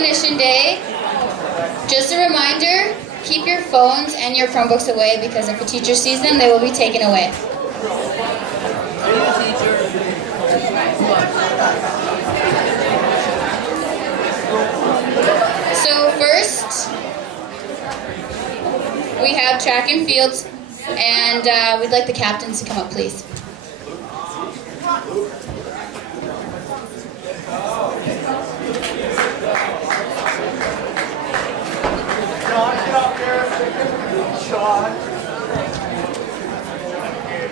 Recognition Day. Just a reminder, keep your phones and your Chromebooks away because if a teacher sees them, they will be taken away. So first, we have track and field, and we'd like the captains to come up, please. Sean, get up there. Sean.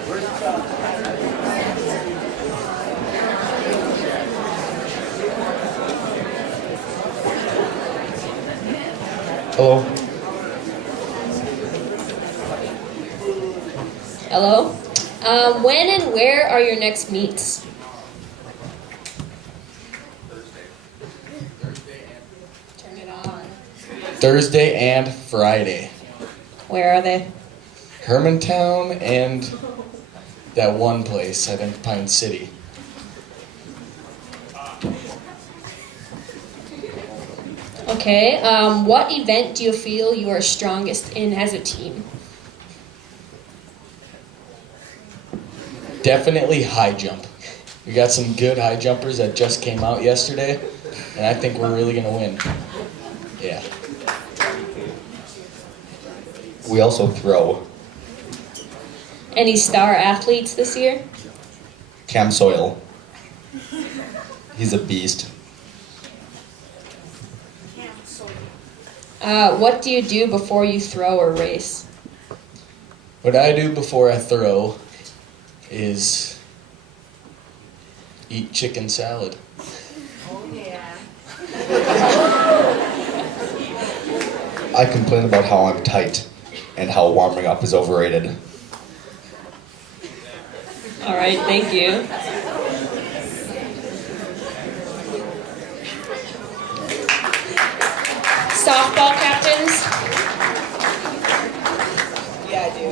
Where's Sean? Hello. Hello. When and where are your next meets? Turn it on. Thursday and Friday. Where are they? Hermantown and that one place, I think Pine City. Okay. What event do you feel you are strongest in as a team? Definitely high jump. We got some good high jumpers that just came out yesterday, and I think we're really gonna win. Yeah. We also throw. Any star athletes this year? Cam Soil. He's a beast. What do you do before you throw or race? What I do before I throw is eat chicken salad. I complain about how I'm tight and how warming up is overrated. All right, thank you. Softball captains? Yeah, I do.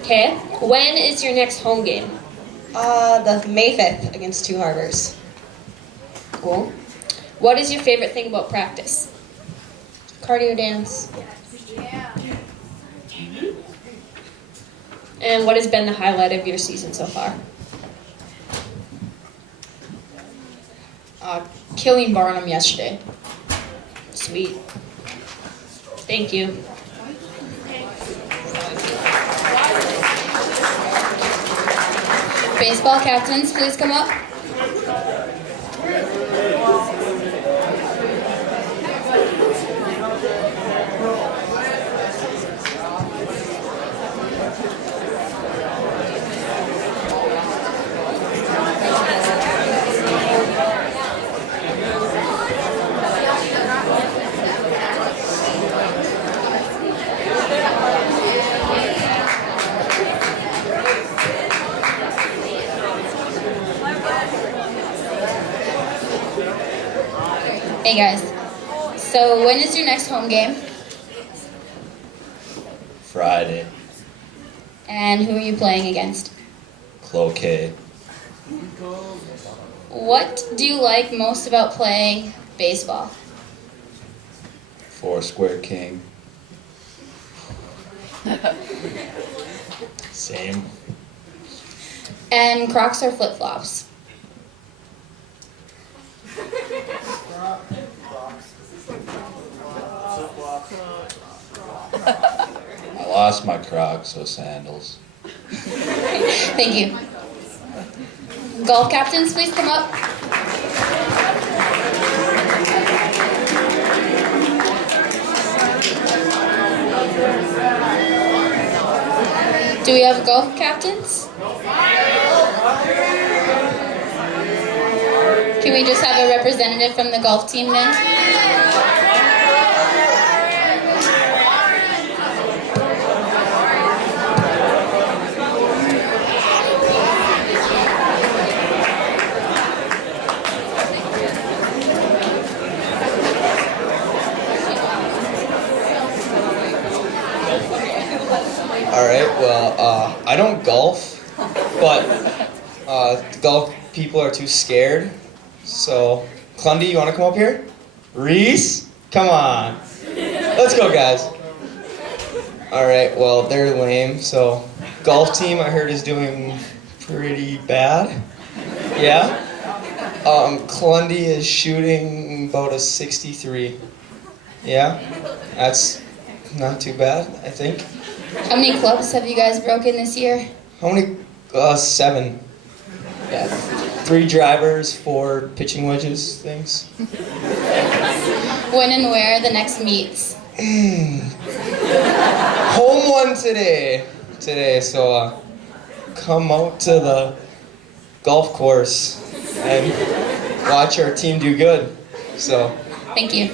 Okay. When is your next home game? The May 5th against Two Harbors. Cool. What is your favorite thing about practice? Cardio dance. And what has been the highlight of your season so far? Killing Barnum yesterday. Sweet. Thank you. Baseball captains, please come up. Hey guys, so when is your next home game? Friday. And who are you playing against? Cloquet. What do you like most about playing baseball? Foursquare King. Same. And Crocs or flip-flops? I lost my Crocs, so sandals. Thank you. Golf captains, please come up. Do we have golf captains? Can we just have a representative from the golf team then? but the golf people are too scared. So, Clundy, you want to come up here? Reese, come on. Let's go, guys. All right, well, they're lame. So, golf team, I heard, is doing pretty bad. Yeah? Clundy is shooting about a 63. Yeah? That's not too bad, I think. How many clubs have you guys broken this year? How many? 7. Yeah. 3 drivers, 4 pitching wedges, things. When and where are the next meets? Home one today. So come out to the golf course and watch our team do good. So. Thank you.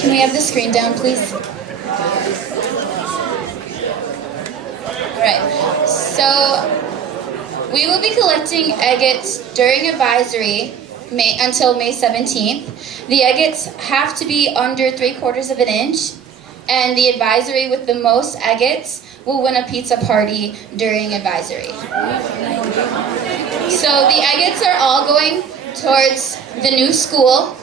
Can we have the screen down, please? Alright, so we will be collecting agates during advisory until May 17th. The agates have to be under 3/4 of an inch, and the advisory with the most agates will win a pizza party during advisory. So the agates are all going towards the new school.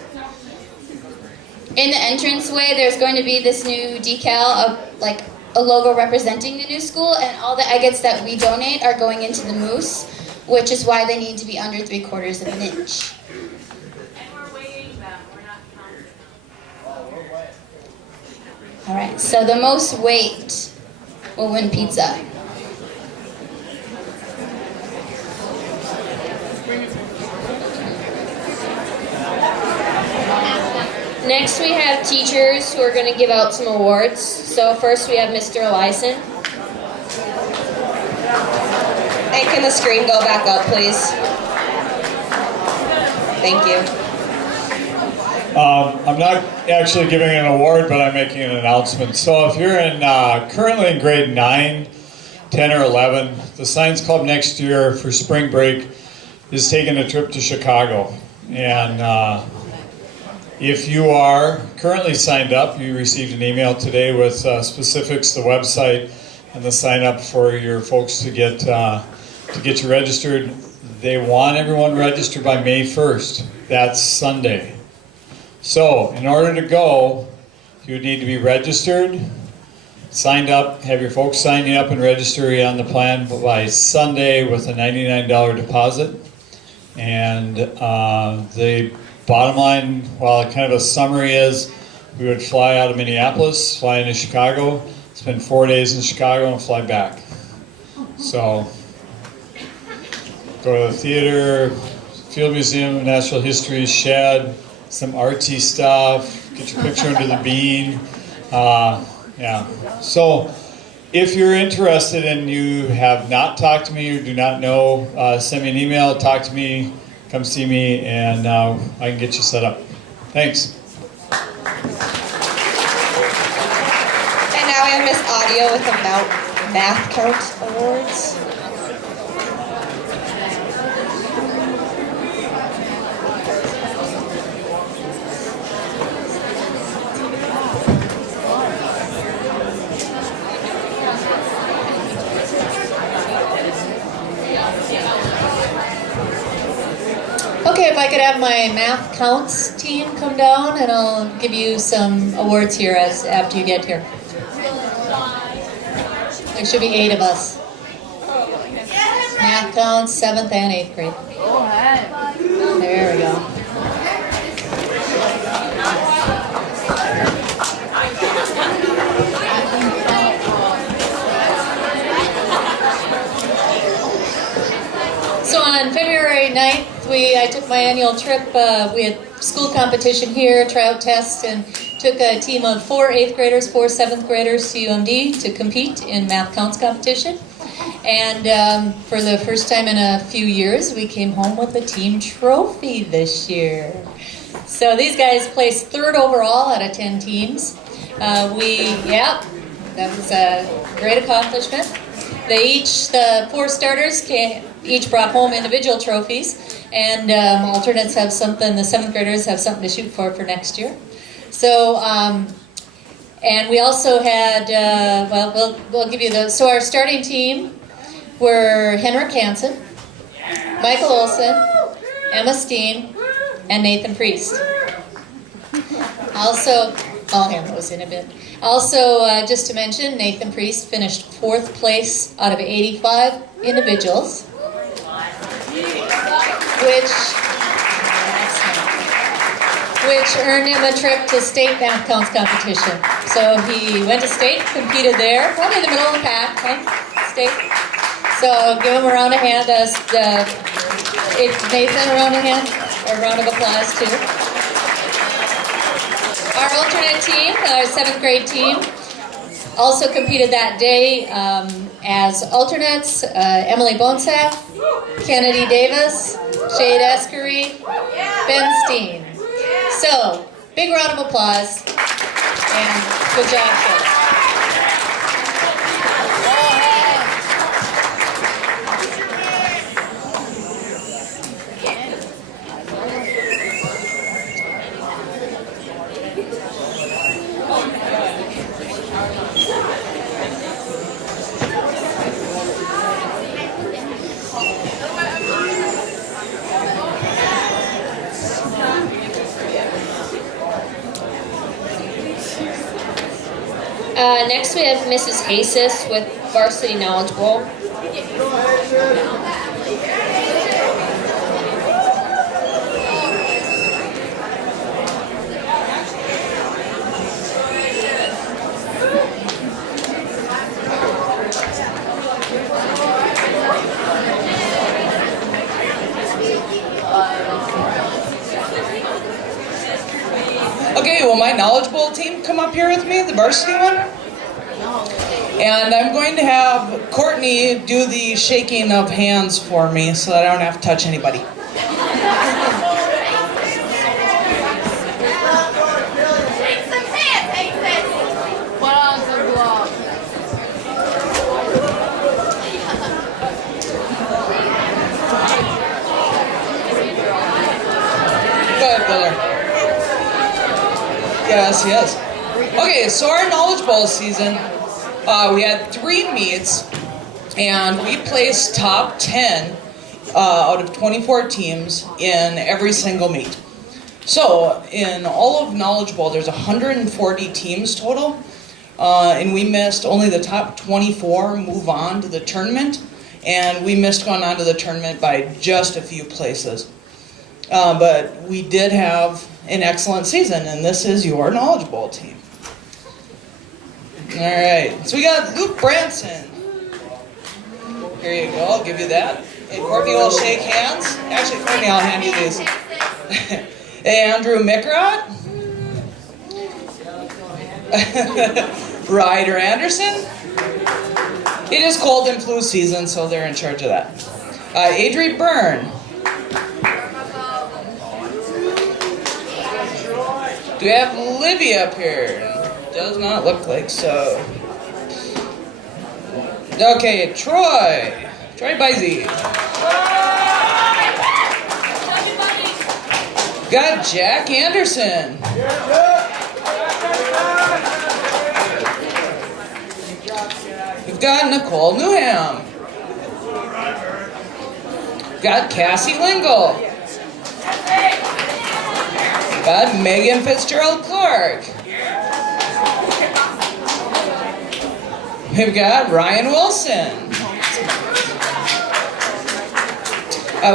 In the entranceway, there's going to be this new decal of like a logo representing the new school, and all the agates that we donate are going into the moose, which is why they need to be under 3/4 of an inch. And we're weighing them, we're not counting them. All right, so the most weight will win pizza. Next, we have teachers who are going to give out some awards. So first, we have Mr. Eliason. Hey, can the screen go back up, please? Thank you. I'm not actually giving an award, but I'm making an announcement. So if you're currently in grade 9, 10, or 11, the Science Club next year for spring break is taking a trip to Chicago. And if you are currently signed up, you received an email today with specifics, the website, and the sign up for your folks to get you registered. They want everyone registered by May 1st. That's Sunday. So, in order to go, you would need to be registered, signed up, have your folks sign you up and register you on the plan by Sunday with a $99 deposit. And the bottom line, while kind of a summary is, we would fly out of Minneapolis, fly into Chicago, spend 4 days in Chicago, and fly back. So, go to the theater, Field Museum, Natural History, Shed, some artsy stuff, get your picture under the bean. Yeah. So, if you're interested and you have not talked to me or do not know, send me an email, talk to me, come see me, and I can get you set up. Thanks. And now we have Miss Audio with the Math Count Awards. Okay, if I could have my math counts team come down, and I'll give you some awards here after you get here. There should be 8 of us. Math counts, 7th and 8th grade. There we go. So on February 9th, I took my annual trip. We had school competition here, tryout test, and took a team of 4 8th graders, 4 7th graders to UMD to compete in math counts competition. And for the first time in a few years, we came home with a team trophy this year. So these guys placed 3rd overall out of 10 teams. That was a great accomplishment. The 4 starters each brought home individual trophies, and alternates have something, the 7th graders have something to shoot for next year. So, and we also had, we'll give you so our starting team were Henrik Hansen, Michael Olson, Emma Steen, and Nathan Priest. Also, I'll hand those in a bit. Also, just to mention, Nathan Priest finished 4th place out of 85 individuals, which earned him a trip to state math counts competition. So he went to state, competed there, probably in the middle of the pack, huh? State. So give him a round of hand. Nathan, a round of applause too. Our alternate team, our 7th grade team, also competed that day as alternates, Emily Bonsack, Kennedy Davis, Jade Eskery, Ben Steen. So, big round of applause, and good job, folks. Next we have Mrs. Hasis with Varsity Knowledge Bowl. Okay, will my Knowledge Bowl team come up here with me, the varsity one? And I'm going to have Courtney do the shaking of hands for me so that I don't have to touch anybody. Put on some gloves. Go ahead, brother. Yes. Okay, so our Knowledge Bowl season, we had 3 meets, and we placed top 10 out of 24 teams in every single meet. So, in all of Knowledge Bowl, there's 140 teams total, and we missed only the top 24 move on to the tournament, and we missed going on to the tournament by just a few places. But we did have an excellent season, and this is your Knowledge Bowl team. All right, so we got Luke Branson. Here you go, I'll give you that. And Courtney will shake hands. Actually, Courtney, I'll hand you these. Andrew Mickrot. Ryder Anderson. It is cold and flu season, so they're in charge of that. Adri Byrne. Do we have Livy up here? Does not look like so. Okay, Troy Bizey. Got Jack Anderson. We've got Nicole Newham. Got Cassie Lingle. Got Megan Fitzgerald Clark. We've got Ryan Wilson.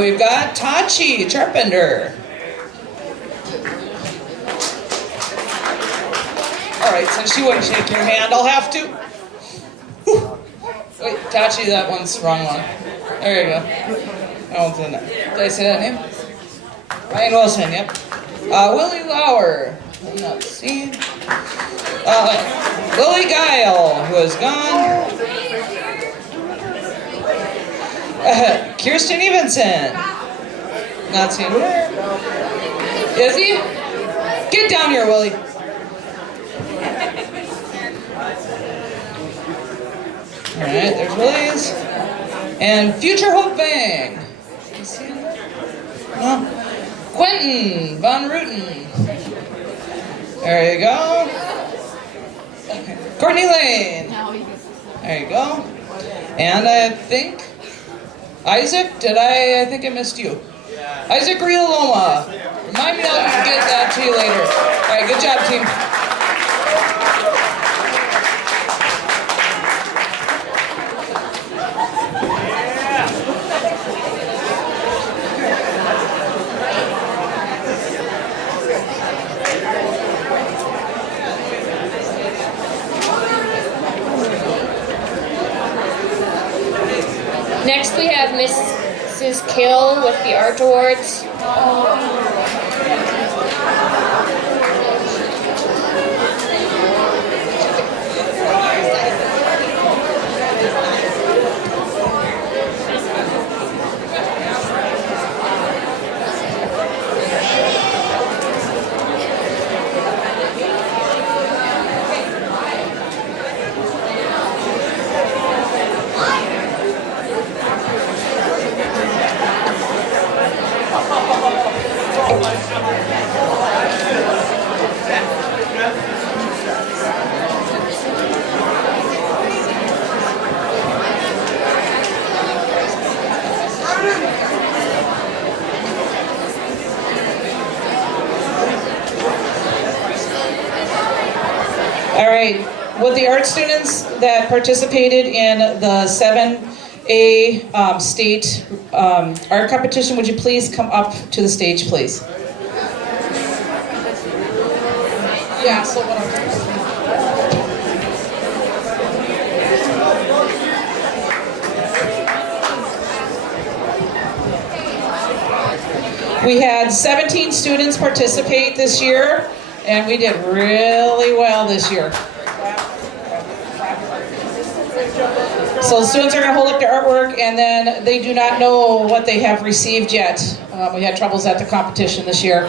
We've got Tachi Charpenter. All right, since she wouldn't shake your hand, I'll have to. Whew. Wait, Tachi, that one's the wrong one. There you go. That one's in it. Did I say that name? Ryan Wilson, yep. Willie Lauer. I'm not seeing. Lily Guile, who is gone. Kirsten Evenson. Not seeing her. Is he? Get down here, Willie. Alright, there's Willie's. And Future Hope Vang. No. Quentin Von Ruten. There you go. Courtney Lane. There you go. And I think Isaac, I think I missed you. Isaac Rioloma. Remind me, I'll get that to you later. All right, good job, team. Next we have Mrs. Kill with the Art Awards. All right, would the art students that participated in the 7A state art competition, would you please come up to the stage, please? Yeah, so what We had 17 students participate this year, and we did really well this year. So the students are going to hold up their artwork, and then they do not know what they have received yet. We had troubles at the competition this year.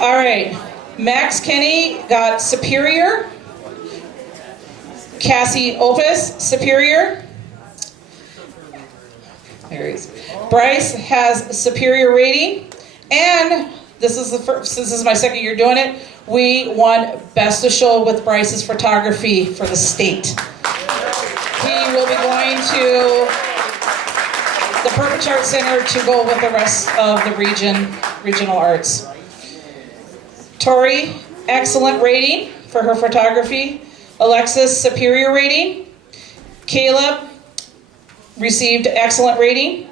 All right, Max Kenny got Superior. Cassie Opus, Superior. There he is. Bryce has Superior rating. And this is the first, since this is my second year doing it, we won Best of Show with Bryce's photography for the state. He will be going to the Perpich Art Center to go with the rest of the regional arts. Tori, excellent rating for her photography. Alexis, superior rating. Caleb received excellent rating.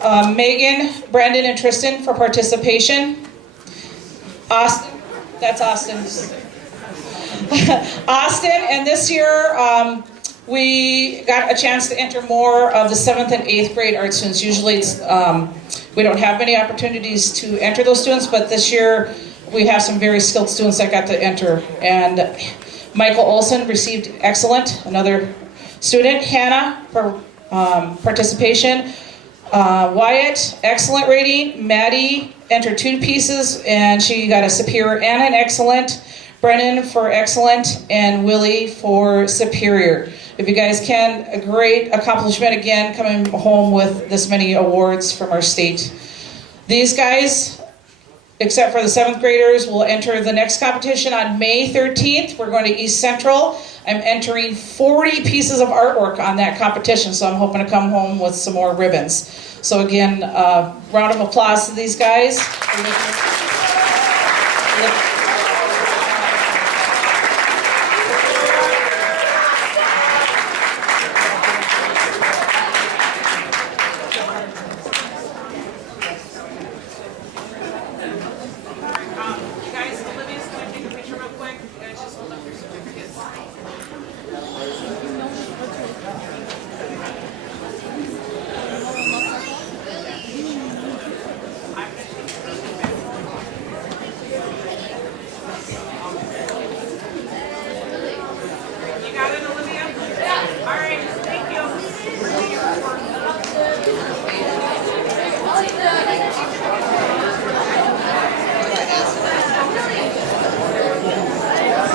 Megan, Brandon, and Tristan for participation. Austin, that's Austin. Austin, and this year we got a chance to enter more of the 7th and 8th grade art students. Usually it's, we don't have many opportunities to enter those students, but this year we have some very skilled students that got to enter. And Michael Olson received excellent, another student. Hannah for participation. Wyatt, excellent rating. Maddie entered 2 pieces and she got a superior and an excellent. Brennan for excellent and Willie for superior. If you guys can, a great accomplishment again, coming home with this many awards from our state. These guys, except for the 7th graders, will enter the next competition on May 13th. We're going to East Central. I'm entering 40 pieces of artwork on that competition, so I'm hoping to come home with some more ribbons. So again, round of applause to these guys.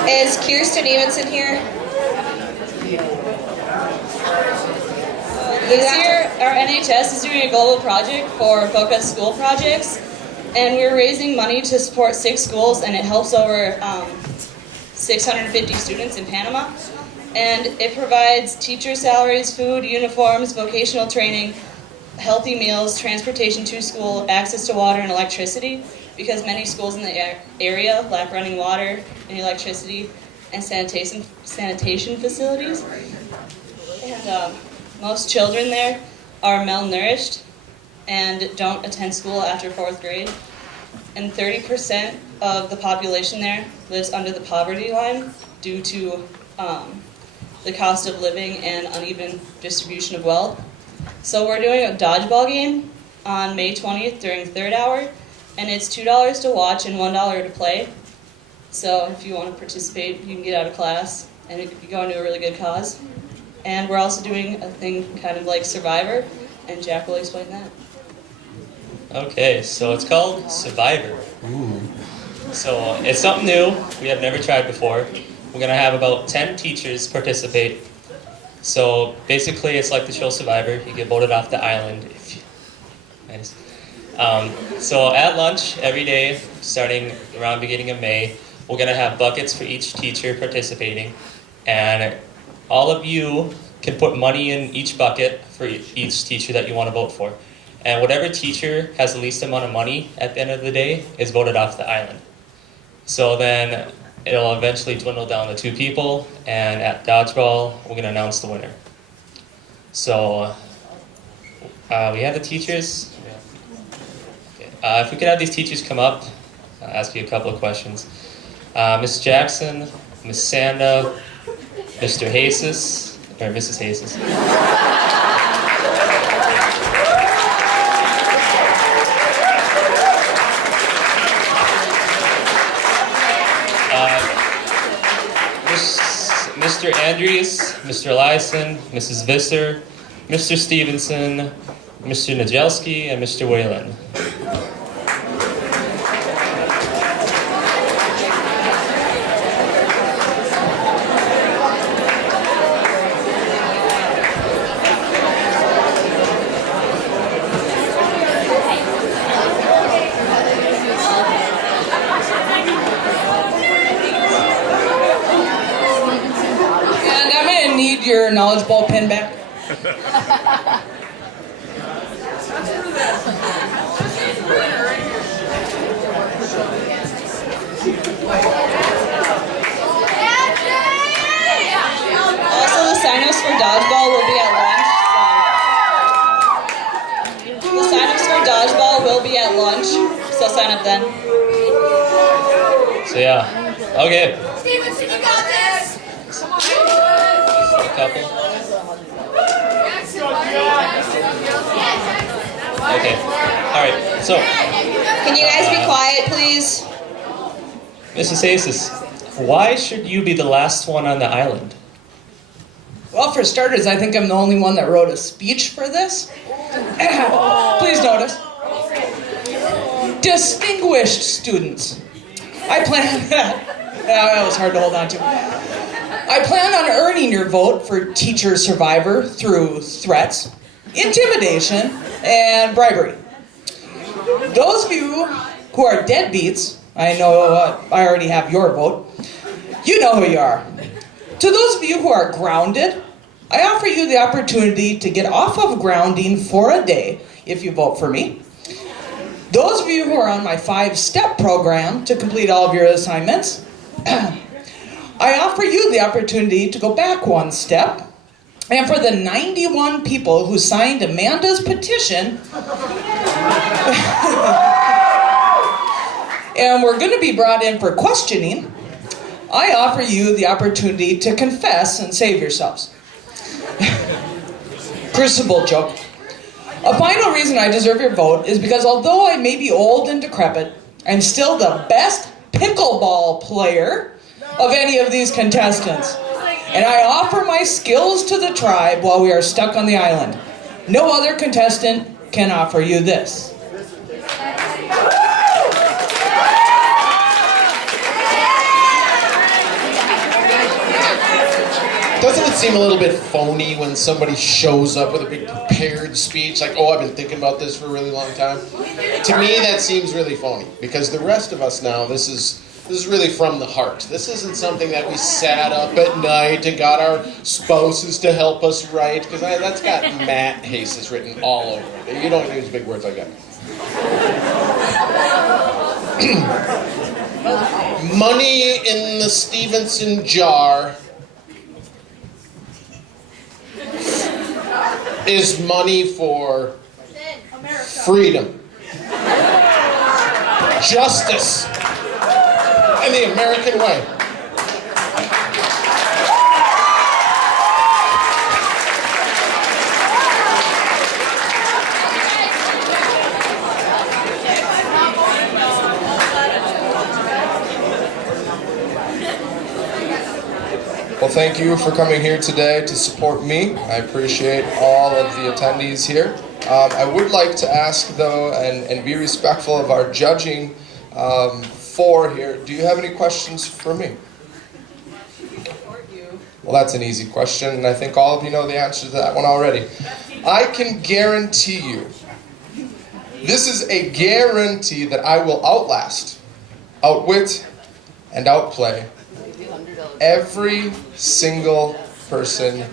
Is Kirsten Evenson here? This year, our NHS is doing a global project for focused school projects, and we're raising money to support 6 schools, and it helps over 650 students in Panama. And it provides teacher salaries, food, uniforms, vocational training, healthy meals, transportation to school, access to water and electricity, because many schools in the area lack running water and electricity and sanitation facilities. And most children there are malnourished and don't attend school after 4th grade. And 30% of the population there lives under the poverty line due to the cost of living and uneven distribution of wealth. So we're doing a dodgeball game on May 20th during 3rd hour, and it's $2 to watch and $1 to play. So if you want to participate, you can get out of class and it could be going to a really good cause. And we're also doing a thing kind of like Survivor, and Jack will explain that. Okay, so it's called Survivor. So it's something new we have never tried before. We're going to have about 10 teachers participate. So basically it's like the show Survivor. You get voted off the island. Nice. So at lunch every day, starting around beginning of May, we're going to have buckets for each teacher participating. And all of you can put money in each bucket for each teacher that you want to vote for. And whatever teacher has the least amount of money at the end of the day is voted off the island. So then it'll eventually dwindle down to 2 people, and at dodgeball, we're going to announce the winner. So we have the teachers. Okay. If we could have these teachers come up, I'll ask you a couple of questions. Ms. Jackson, Ms. Sanda, Mr. Jesus, or Mrs. Jesus. Mr. Andrews, Mr. Eliason, Mrs. Visser, Mr. Stevenson, Mr. Najelski, and Mr. Whalen. Your knowledge ball pen back. Also, the sign-ups for dodgeball will be at lunch. The sign-ups for dodgeball will be at lunch, so sign up then. So yeah, okay. Stevenson, you got this! Come on. A couple. Okay. All right. So. Can you guys be quiet, please? Mrs. Aces, why should you be the last one on the island? Well, for starters, I think I'm the only one that wrote a speech for this. Please notice. Distinguished students. I plan that was hard to hold on to. I plan on earning your vote for Teacher Survivor through threats, intimidation, and bribery. Those of you who are deadbeats, I know I already have your vote. You know who you are. To those of you who are grounded, I offer you the opportunity to get off of grounding for a day if you vote for me. Those of you who are on my 5-step program to complete all of your assignments, I offer you the opportunity to go back 1 step. And for the 91 people who signed Amanda's petition, and we're going to be brought in for questioning, I offer you the opportunity to confess and save yourselves. Crucible joke. A final reason I deserve your vote is because although I may be old and decrepit, I'm still the best pickleball player of any of these contestants. And I offer my skills to the tribe while we are stuck on the island. No other contestant can offer you this. Doesn't it seem a little bit phony when somebody shows up with a big prepared speech, like, oh, I've been thinking about this for a really long time? To me, that seems really phony, because the rest of us now, this is really from the heart. This isn't something that we sat up at night and got our spouses to help us write, because that's got Matt Hases written all over it. You don't use big words like that. Money in the Stevenson jar is money for freedom, justice, and the American way. Well, thank you for coming here today to support me. I appreciate all of the attendees here. I would like to ask, though, and be respectful of our judging four here, do you have any questions for me? Well, that's an easy question, and I think all of you know the answer to that one already. I can guarantee you, this is a guarantee that I will outlast, outwit, and outplay every single person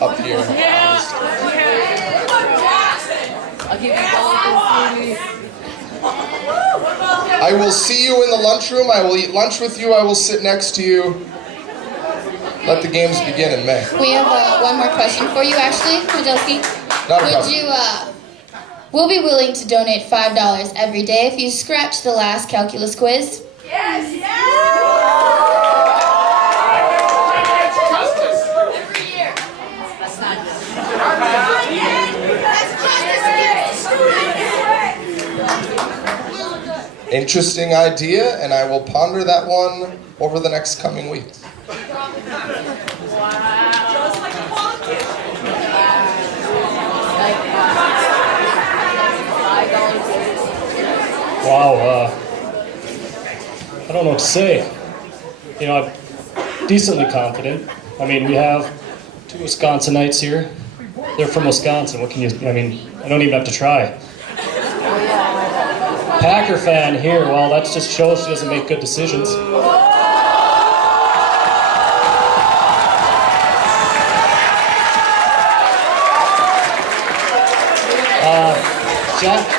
up here on the stage. I will see you in the lunchroom. I will eat lunch with you. I will sit next to you. Let the games begin in May. We have one more question for you, Ashley Mojelski. Not a Would problem. you, we'll be willing to donate $5 every day if you scratch the last calculus quiz. Yes! Every year. That's not Interesting idea, and I will ponder that one over the next coming weeks. Wow, I don't know what to say. You know, I'm decently confident. I mean, we have two Wisconsinites here. They're from Wisconsin. What can you, I mean, I don't even have to try. Packer fan here, well, that just shows she doesn't make good decisions.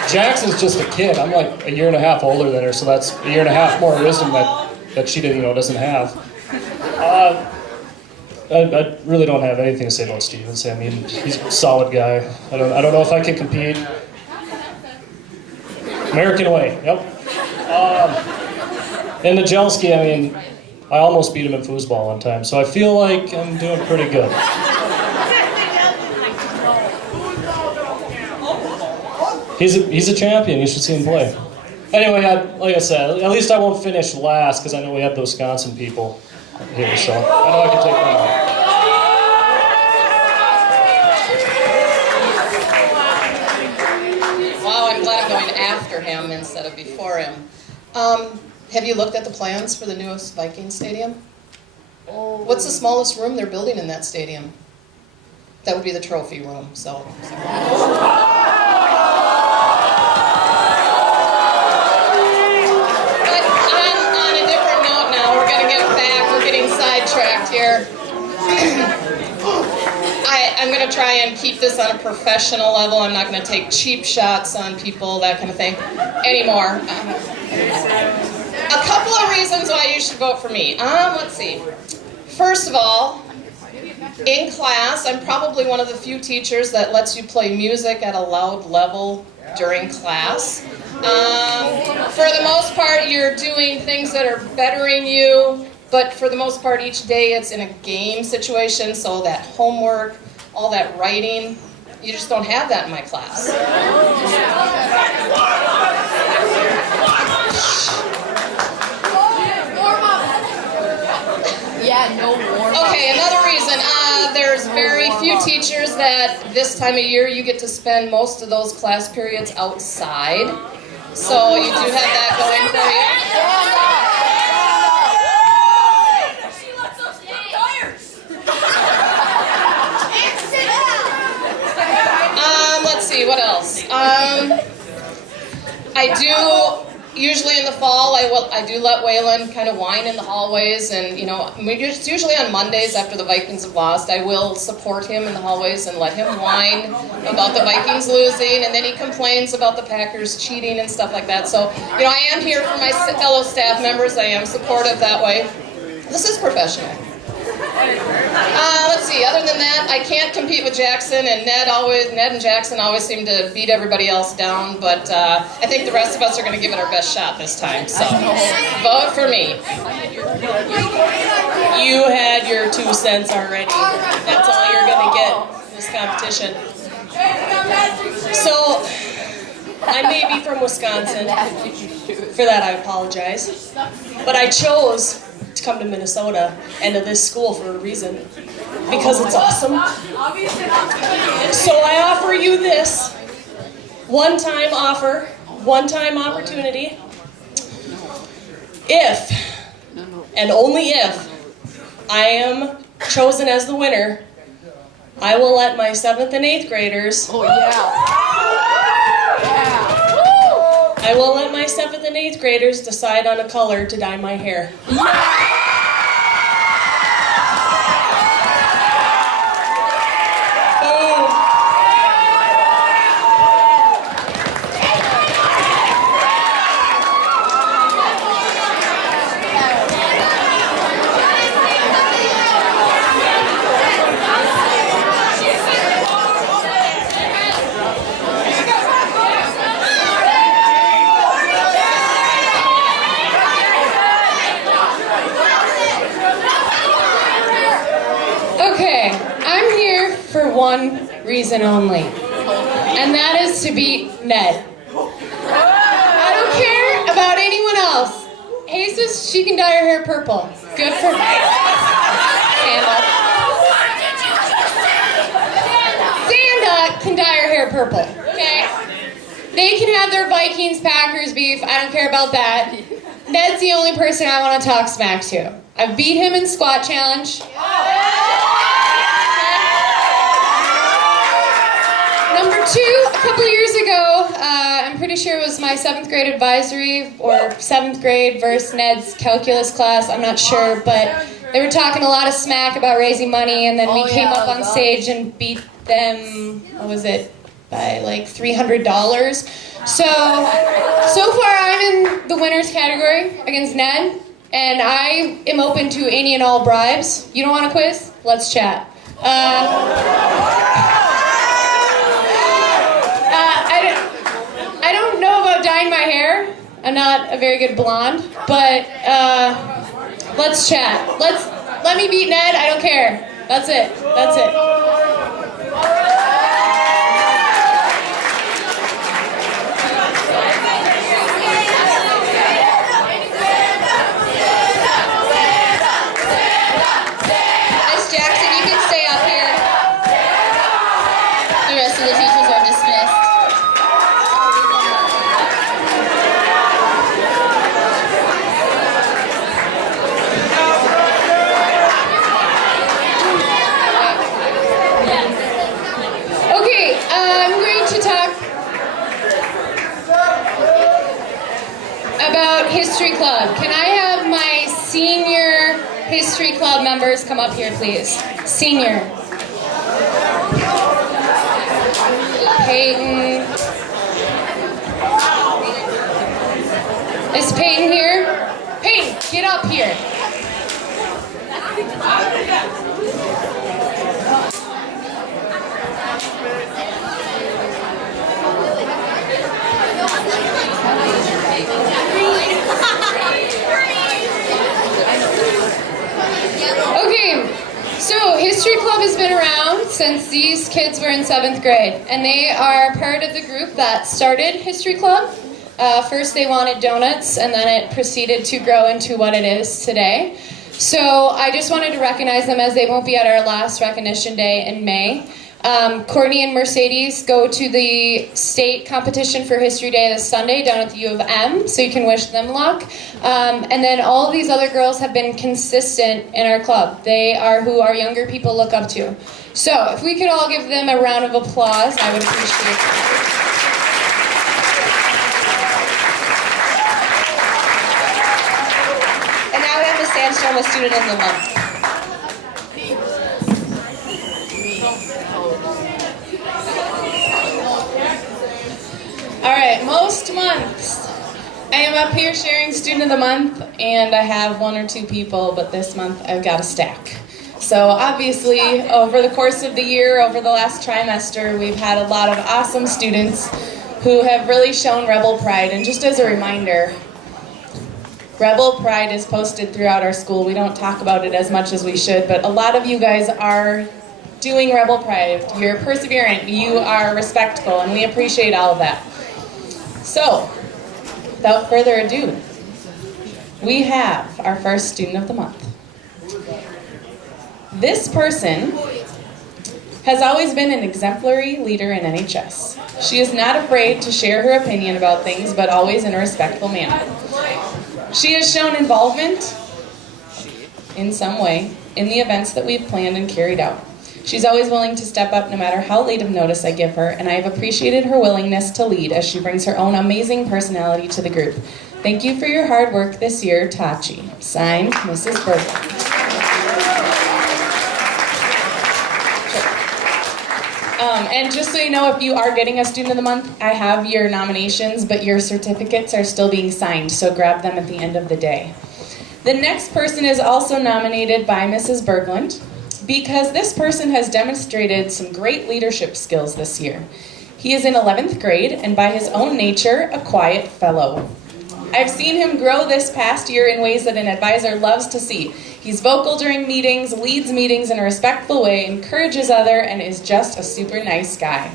Jackson's just a kid. I'm like a year and a half older than her, so that's a year and a half more wisdom that she didn't, doesn't have. I really don't have anything to say about Stevens. I mean, he's a solid guy. I don't know if I can compete. American way, yep. And Najelski, I mean, I almost beat him in foosball one time, so I feel like I'm doing pretty good. He's a champion. You should see him play. Anyway, like I said, at least I won't finish last because I know we have the Wisconsin people here, so I know I can take them out. Wow, I'm glad I'm going after him instead of before him. Have you looked at the plans for the newest Viking stadium? What's the smallest room they're building in that stadium? That would be the trophy room, so. On a different note now, we're gonna get back, we're getting sidetracked here. I'm going to try and keep this on a professional level. I'm not going to take cheap shots on people, that kind of thing, anymore. A couple of reasons why you should vote for me. Let's see. First of all, in class, I'm probably one of the few teachers that lets you play music at a loud level during class. For the most part, you're doing things that are bettering you, but for the most part, each day it's in a game situation, so that homework, all that writing, you just don't have that in my class. Yeah, no warm up. Okay, another reason, there's very few teachers that this time of year you get to spend most of those class periods outside. So you do have that going for you. usually in the fall, I do let Waylon kind of whine in the hallways, and it's usually on Mondays after the Vikings have lost. I will support him in the hallways and let him whine about the Vikings losing, and then he complains about the Packers cheating and stuff like that. So, I am here for my fellow staff members. I am supportive that way. This is professional. Let's see. Other than that, I can't compete with Jackson, and Ned and Jackson always seem to beat everybody else down. But I think the rest of us are going to give it our best shot this time. So vote for me. You had your 2 cents already. That's all you're going to get in this competition. So, I may be from Wisconsin. For that, I apologize. But I chose to come to Minnesota and to this school for a reason. Because it's awesome. So I offer you this one-time offer, one-time opportunity. If, and only if, I am chosen as the winner, I will let my 7th and 8th graders. I will let my 7th and 8th graders decide on a color to dye my hair. One reason only, and that is to beat Ned. I don't care about anyone else. Jesus, she can dye her hair purple. Good for her. Xanda can dye her hair purple. Okay? They can have their Vikings-Packers beef. I don't care about that. Ned's the only person I want to talk smack to. I beat him in squat challenge. Number 2, a couple years ago, I'm pretty sure it was my 7th grade advisory or 7th grade versus Ned's calculus class, I'm not sure, but they were talking a lot of smack about raising money, and then we came up on stage and beat them, what was it, by like $300. So far I'm in the winners category against Ned, and I am open to any and all bribes. You don't want a quiz? Let's chat. I don't know about dyeing my hair. I'm not a very good blonde, but let's chat. Let me beat Ned. I don't care. That's it. That's it. Miss Jackson, you can stay up here. The rest of the teachers are dismissed. Okay, I'm going to talk about History Club. Can I have my senior History Club members come up here, please? Senior. Peyton. Is Peyton here? Peyton, get up here. Okay, so History Club has been around since these kids were in 7th grade, and they are part of the group that started History Club. First they wanted donuts, and then it proceeded to grow into what it is today. So I just wanted to recognize them, as they won't be at our last recognition day in May. Courtney and Mercedes go to the state competition for History Day this Sunday down at the U of M, so you can wish them luck. And then all of these other girls have been consistent in our club. They are who our younger people look up to. So if we could all give them a round of applause, I would appreciate it. Sandstrom a student of the month. All right, most months I am up here sharing Student of the Month, and I have one or two people, but this month I've got a stack. So obviously, over the course of the year, over the last trimester, we've had a lot of awesome students who have really shown Rebel Pride. And just as a reminder, Rebel Pride is posted throughout our school. We don't talk about it as much as we should, but a lot of you guys are doing Rebel Pride. You're perseverant, you are respectful, and we appreciate all of that. So, without further ado, we have our first Student of the Month. This person has always been an exemplary leader in NHS. She is not afraid to share her opinion about things, but always in a respectful manner. She has shown involvement in some way in the events that we've planned and carried out. She's always willing to step up no matter how late of notice I give her, and I have appreciated her willingness to lead as she brings her own amazing personality to the group. Thank you for your hard work this year, Tachi. Signed, Mrs. Berger. And just so you know, if you are getting a Student of the Month, I have your nominations, but your certificates are still being signed, so grab them at the end of the day. The next person is also nominated by Mrs. Berglund, because this person has demonstrated some great leadership skills this year. He is in 11th grade, and by his own nature, a quiet fellow. I've seen him grow this past year in ways that an advisor loves to see. He's vocal during meetings, leads meetings in a respectful way, encourages others, and is just a super nice guy.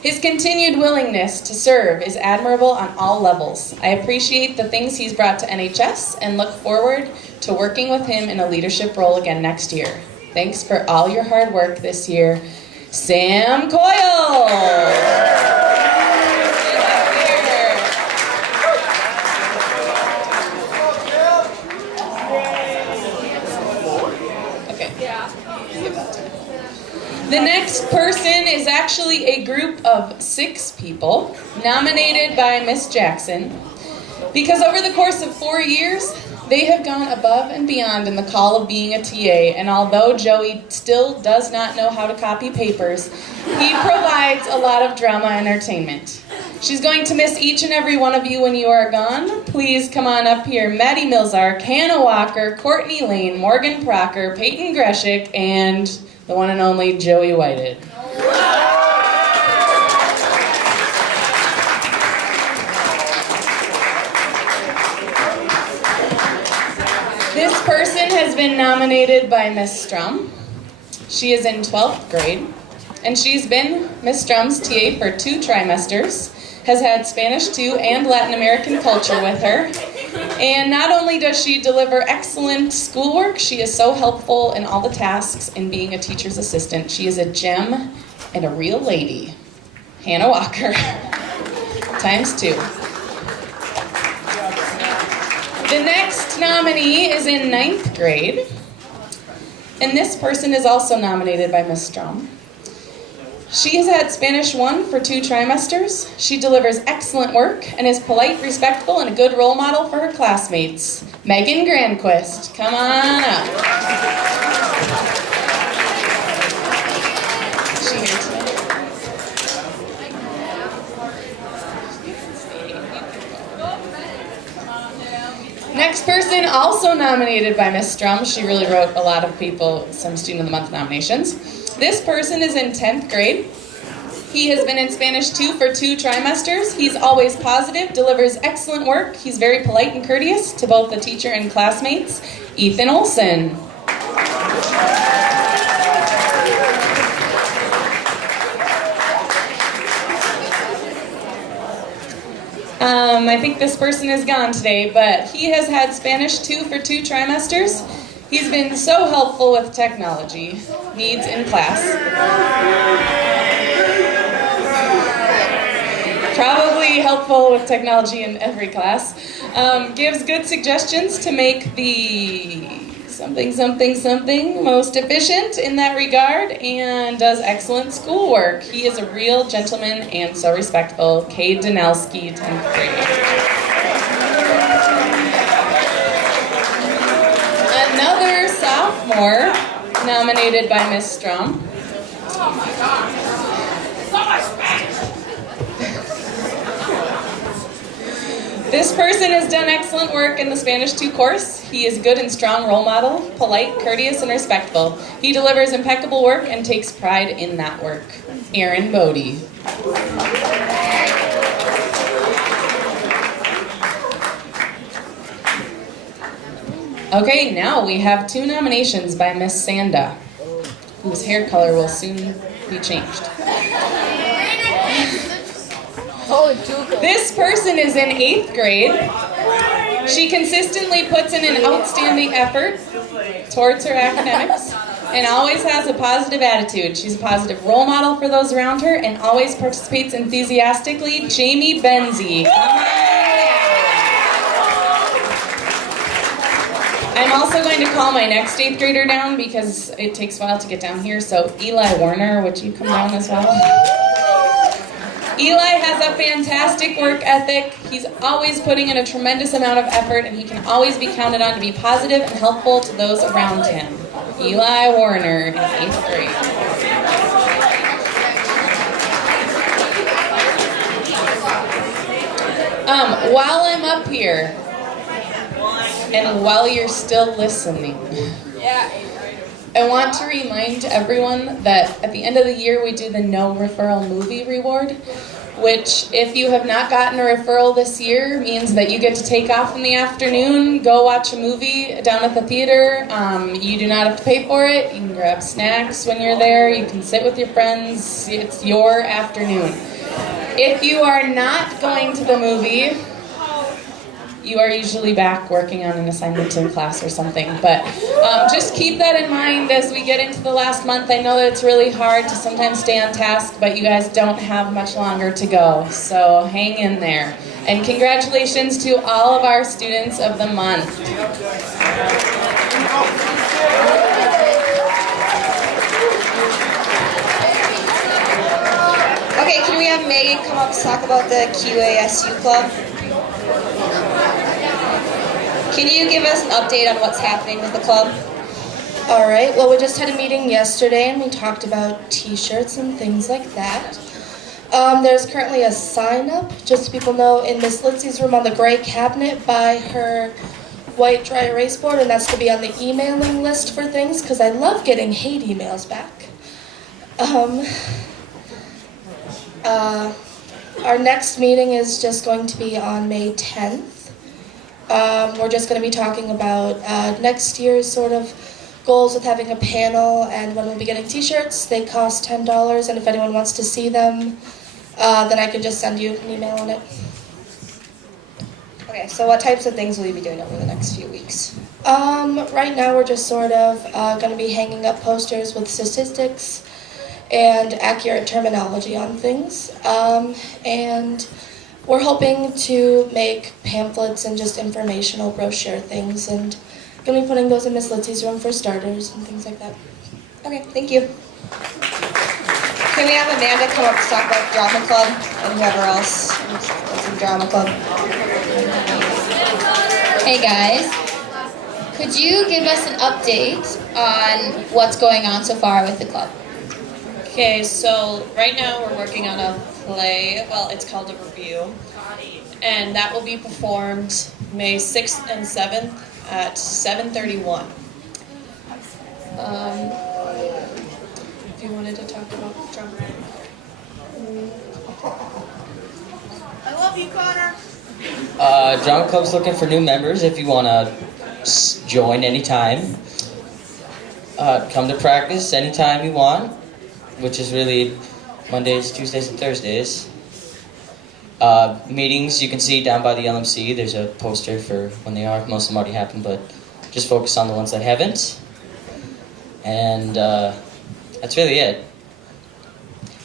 His continued willingness to serve is admirable on all levels. I appreciate the things he's brought to NHS and look forward to working with him in a leadership role again next year. Thanks for all your hard work this year, Sam Coyle. The next person is actually a group of 6 people nominated by Miss Jackson because over the course of 4 years, they have gone above and beyond in the call of being a TA, and although Joey still does not know how to copy papers, he provides a lot of drama entertainment. She's going to miss each and every one of you when you are gone. Please come on up here. Maddie Milzark, Hannah Walker, Courtney Lane, Morgan Procker, Peyton Greshik, and the one and only Joey Whited. This person has been nominated by Miss Strum. She is in 12th grade, and she's been Miss Strum's TA for 2 trimesters, has had Spanish 2 and Latin American culture with her. And not only does she deliver excellent schoolwork, she is so helpful in all the tasks in being a teacher's assistant. She is a gem and a real lady. Hannah Walker, ×2. The next nominee is in 9th grade, and this person is also nominated by Miss Strum. She has had Spanish 1 for 2 trimesters. She delivers excellent work and is polite, respectful, and a good role model for her classmates. Megan Granquist, come on up. Is she here today? Next person, also nominated by Miss Strum. She really wrote a lot of people some Student of the Month nominations. This person is in 10th grade. He has been in Spanish 2 for 2 trimesters. He's always positive, delivers excellent work. He's very polite and courteous to both the teacher and classmates. Ethan Olson. I think this person is gone today, but he has had Spanish 2 for 2 trimesters. He's been so helpful with technology needs in class. Probably helpful with technology in every class. Gives good suggestions to make the something most efficient in that regard, and does excellent schoolwork. He is a real gentleman and so respectful. Cade Danelski, 10th grade. sophomore, nominated by Miss Strum. This person has done excellent work in the Spanish 2 course. He is a good and strong role model, polite, courteous, and respectful. He delivers impeccable work and takes pride in that work. Aaron Bodie. Okay, now we have 2 nominations by Miss Sanda, whose hair color will soon be changed. This person is in 8th grade. She consistently puts in an outstanding effort towards her academics and always has a positive attitude. She's a positive role model for those around her and always participates enthusiastically. Jamie Benzie. I'm also going to call my next 8th grader down because it takes a while to get down here. So Eli Warner, would you come down as well? Eli has a fantastic work ethic. He's always putting in a tremendous amount of effort, and he can always be counted on to be positive and helpful to those around him. Eli Warner in 8th grade. While I'm up here, and while you're still listening, I want to remind everyone that at the end of the year we do the No Referral Movie Reward, which if you have not gotten a referral this year means that you get to take off in the afternoon, go watch a movie down at the theater. You do not have to pay for it. You can grab snacks when you're there. You can sit with your friends. It's your afternoon. If you are not going to the movie, you are usually back working on an assignment in class or something. But just keep that in mind as we get into the last month. I know that it's really hard to sometimes stay on task, but you guys don't have much longer to go. So hang in there. And congratulations to all of our students of the month. Okay, can we have Megan come up to talk about the QASU Club? Can you give us an update on what's happening with the club? All right, well, we just had a meeting yesterday and we talked about t-shirts and things like that. There's currently a sign-up, just so people know, in Miss Litsy's room on the gray cabinet by her white dry erase board, and that's to be on the emailing list for things, because I love getting hate emails back. Our next meeting is just going to be on May 10th. We're just going to be talking about next year's sort of goals with having a panel and when we'll be getting t-shirts. They cost $10, and if anyone wants to see them, then I can just send you an email on it. Okay, so what types of things will you be doing over the next few weeks? Right now we're just sort of going to be hanging up posters with statistics and accurate terminology on things. And we're hoping to make pamphlets and just informational brochure things, and going to be putting those in Miss Litsy's room for starters and things like that. Okay, thank you. Can we have Amanda come up to talk about Drama Club and whoever else is in Drama Club? Hey guys, could you give us an update on what's going on so far with the club? Okay, so right now we're working on a play. Well, it's called A Review. And that will be performed May 6th and 7th at 7:31. If you wanted to talk about drama. I love you, Connor. Drama Club's looking for new members if you want to join anytime. Come to practice anytime you want, which is really Mondays, Tuesdays, and Thursdays. Meetings you can see down by the LMC. There's a poster for when they are. Most of them already happened, but just focus on the ones that haven't. And that's really it.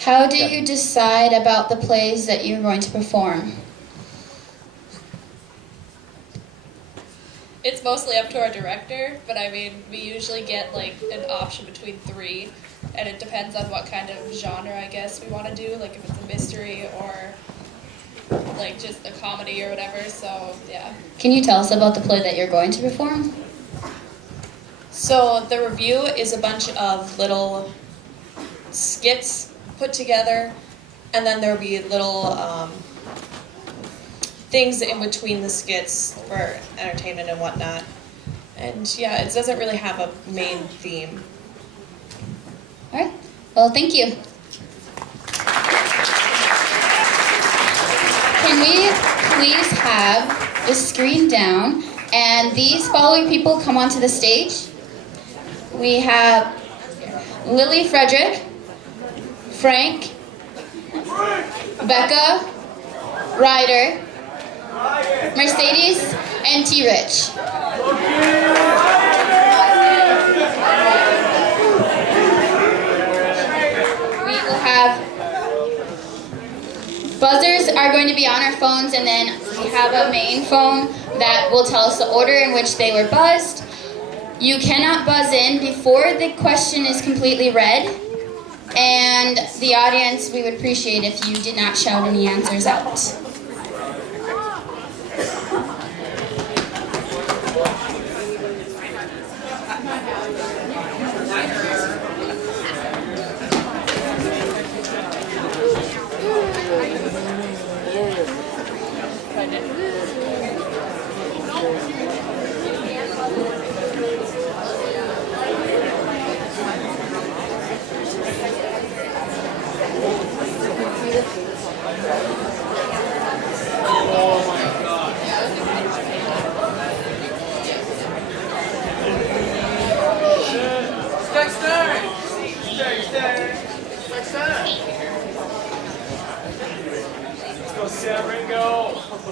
How do you decide about the plays that you're going to perform? It's mostly up to our director, but I mean, we usually get like an option between 3, and it depends on what kind of genre I guess we want to do, like if it's a mystery or like just a comedy or whatever, so yeah. Can you tell us about the play that you're going to perform? So the review is a bunch of little skits put together, and then there'll be little things in between the skits for entertainment and whatnot. And yeah, it doesn't really have a main theme. All right. Well, thank you. Can we please have the screen down and these following people come onto the stage? We have Lily Frederick, Frank, Becca, Ryder, Mercedes, and T. Rich. We will have buzzers are going to be on our phones, and then we have a main phone that will tell us the order in which they were buzzed. You cannot buzz in before the question is completely read, and the audience, we would appreciate if you did not shout any answers out.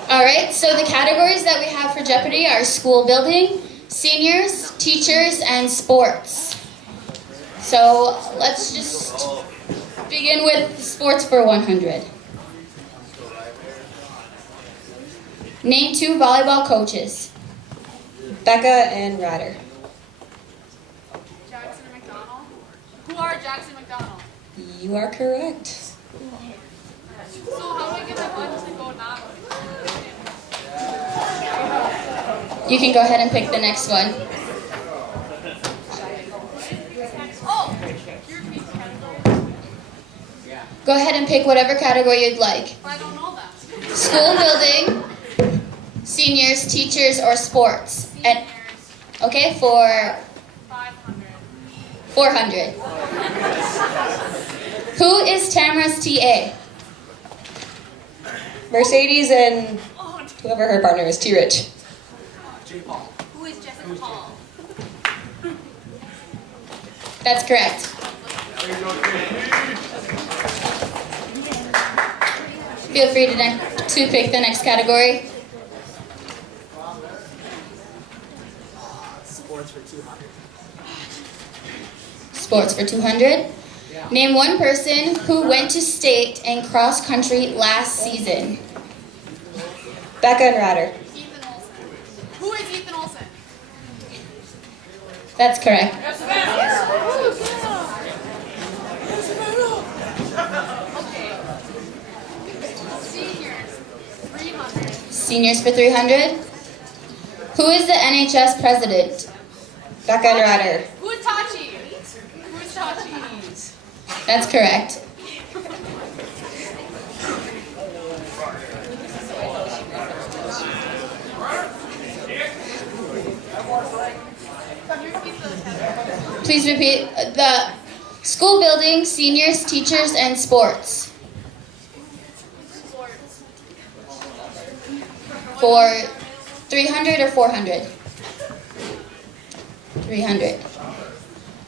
All right, so the categories that we have for Jeopardy are school building, seniors, teachers, and sports. So let's just begin with sports for 100. Name 2 volleyball coaches. Becca and Ryder. Jackson and McDonald. Who are Jackson and McDonald? You are correct. So how do I get my button to go now? You can go ahead and pick the next one. Oh, Go ahead and pick whatever category you'd like. I don't know that. School building, seniors, teachers, or sports. And, okay, for 400. Who is Tamara's TA? Mercedes and whoever her partner is, T. Rich. Who is Jessica Paul? That's correct. Feel free to pick the next category. Sports for 200. Sports for 200. Name one person who went to state and cross country last season. Becca and Ryder. Ethan Olsen. Who is Ethan Olsen? That's correct. Okay. Seniors. 300. Seniors for 300. Who is the NHS president? Becca and Ryder. Who is Tachi? Who is Tachi? That's correct. Please repeat the school building, seniors, teachers, and sports. Sports. For 300 or 400? 300.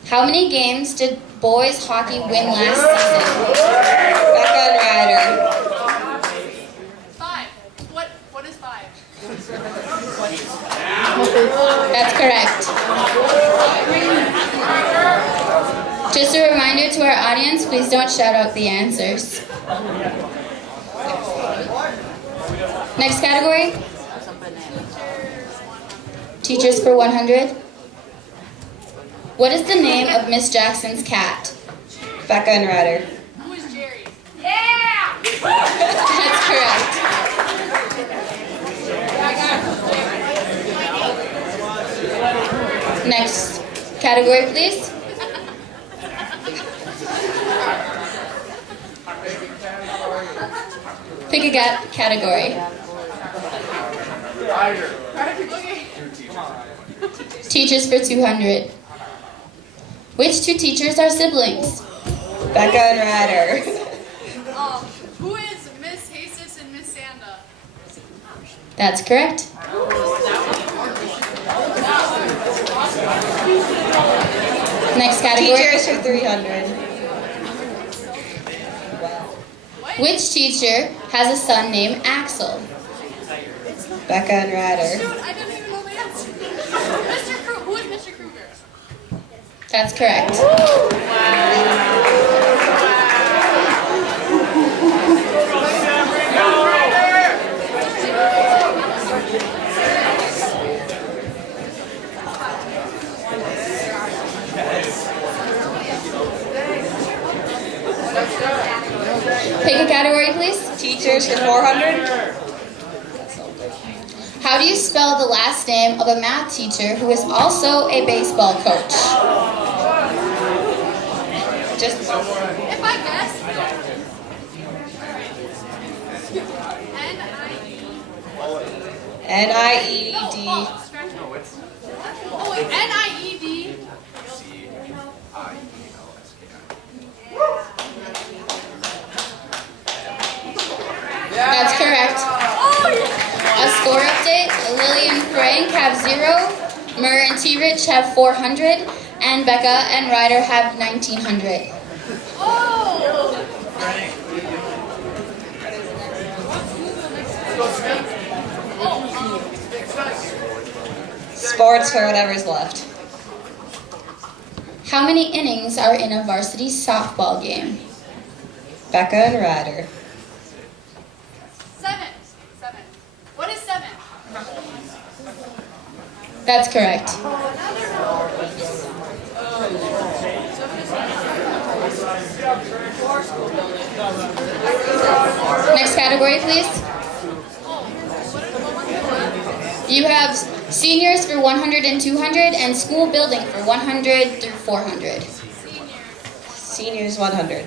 How many games did boys hockey win last season? Becca and Ryder. 5. What is 5? That's correct. Just a reminder to our audience, please don't shout out the answers. Next category. Teachers for 100. What is the name of Miss Jackson's cat? Becca and Ryder. Who is Jerry? Yeah! That's correct. Next. Category, please. Pick a category. Teachers for 200. Which two teachers are siblings? Becca and Ryder. Who is Miss Jesus and Miss Sanda? That's correct. Next category. Teachers for 300. Which teacher has a son named Axel? Becca and Ryder. Shoot, I didn't even know the answer. Mr. Who is Mr. Kruger? That's correct. Pick a category, please. Teachers for 400. How do you spell the last name of a math teacher who is also a baseball coach? Just If I guess. N-I-E-D. Oh, wait, N-I-E-D. That's correct. A score update. Lily and Frank have 0. Murr and T-Rich have 400. And Becca and Ryder have 1900. Sports for whatever's left. How many innings are in a varsity softball game? Becca and Ryder. 7. What is 7? That's correct. Next category, please. You have seniors for 100 and 200 and school building for 100 through 400. Seniors 100.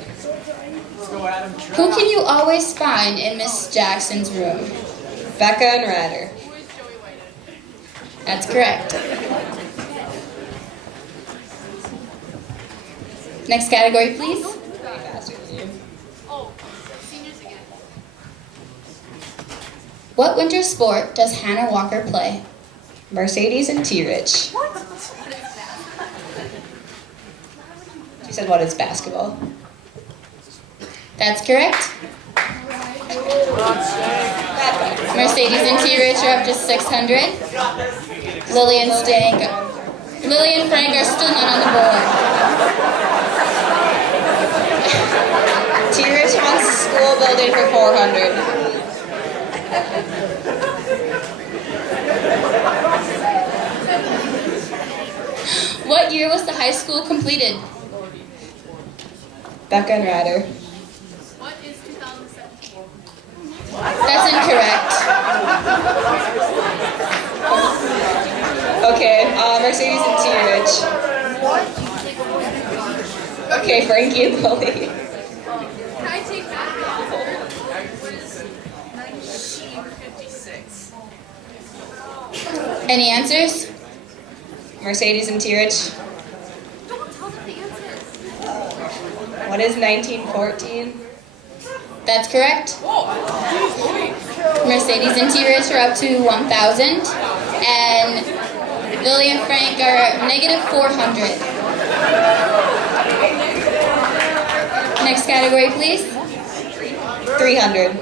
Who can you always find in Miss Jackson's room? Becca and Ryder. That's correct. Next category, please. Oh, seniors again. What winter sport does Hannah Walker play? Mercedes and T-Rich. She said, what is basketball? That's correct. Mercedes and T-Rich are up to 600. Lily and Frank are still not on the board. T-Rich wants a school building for 400. What year was the high school completed? Becca and Ryder. What is 2017? That's incorrect. Okay, Mercedes and T-Rich. Okay, Frankie and Lily. Can I take that? What is 1956? Any answers? Mercedes and T-Rich. Don't tell them the answers. What is 1914? That's correct. Mercedes and T-Rich are up to 1,000. And Lily and Frank are negative 400. Next category, please. 300.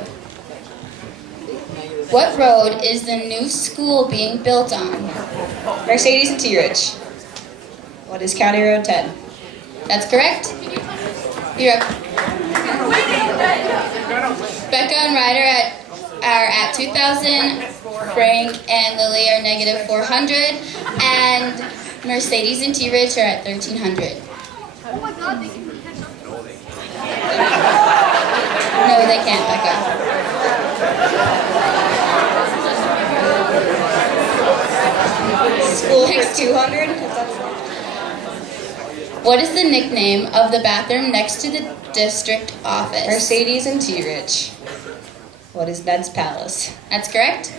What road is the new school being built on? Mercedes and T-Rich. What is County Road 10? That's correct. You're up. Becca and Ryder are at 2,000. Frank and Lily are negative 400. And Mercedes and T-Rich are at 1,300. Oh my god, they can catch up. No, they can't, Becca. School for 200? What is the nickname of the bathroom next to the district office? Mercedes and T Rich. What is Ned's Palace? That's correct.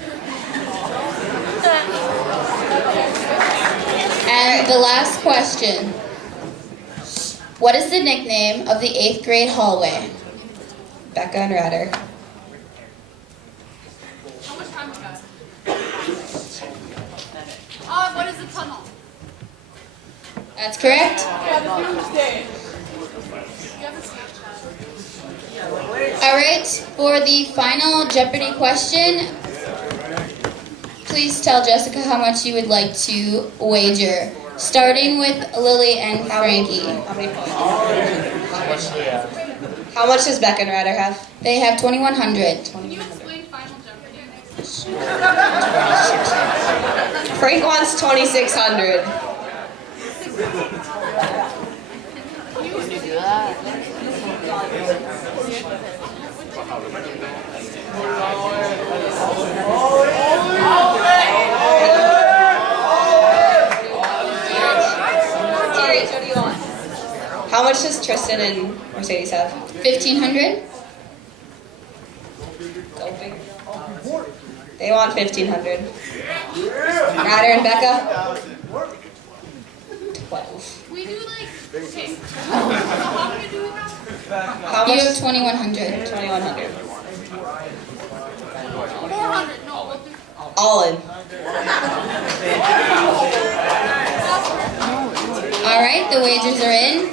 And the last question. What is the nickname of the 8th grade hallway? Becca and Ryder. How much time we got? What is the tunnel? That's correct. All right, for the final Jeopardy question, please tell Jessica how much you would like to wager. Starting with Lily and Frankie. How many points? How much do we have? How much does Becca and Ryder have? They have 2,100. Can you explain Final Jeopardy? Frank wants 2,600. What do you want? How much does Tristan and Mercedes have? 1,500. They want 1,500. Ryder and Becca? 12. We do like, okay. So how many do we have? How You much? have 2,100. 2,100. 400. No, we'll do. All in. All right, the wagers are in.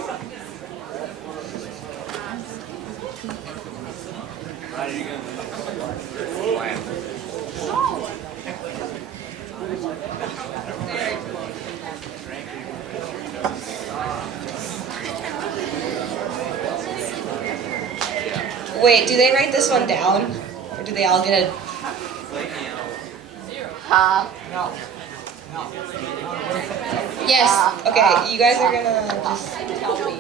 Wait, do they write this one down? Or do they all get a... Yes. Okay, you guys are gonna just tell me.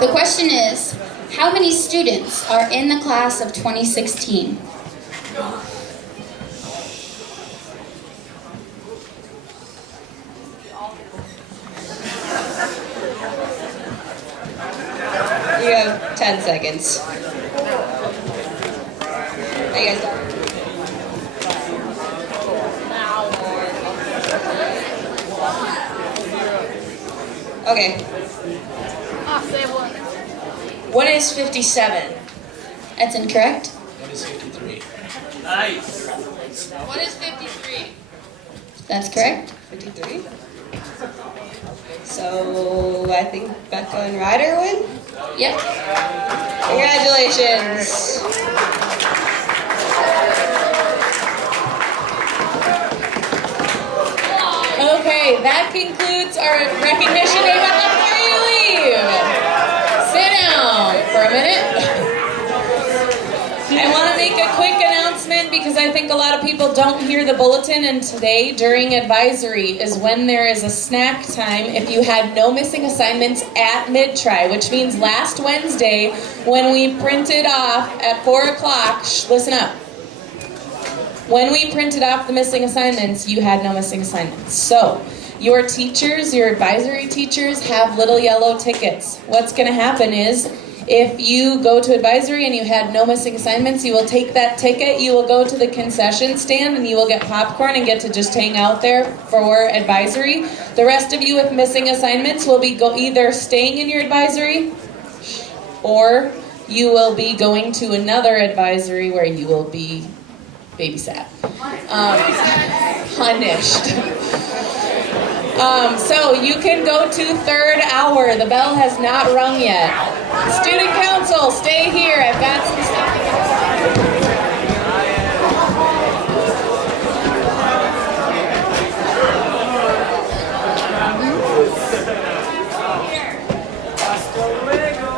The question is, how many students are in the class of 2016? You have 10 seconds. How you guys doing? Okay. What is 57? That's incorrect. What is 53? Nice. What is 53? That's correct. 53. So I think Becca and Ryder win? Yep. Congratulations. Okay, that concludes our recognition. Ava, before you leave, sit down for a minute. I want to make a quick announcement because I think a lot of people don't hear the bulletin, and today during advisory is when there is a snack time if you had no missing assignments at mid-try, which means last Wednesday when we printed off at 4 o'clock, listen up. When we printed off the missing assignments, you had no missing assignments. So, your teachers, your advisory teachers have little yellow tickets. What's going to happen is, if you go to advisory and you had no missing assignments, you will take that ticket, you will go to the concession stand, and you will get popcorn and get to just hang out there for advisory. The rest of you with missing assignments will be either staying in your advisory, or you will be going to another advisory where you will be babysat. Punished. So you can go to third hour. The bell has not rung yet. Student council, stay here. I've got some stuff.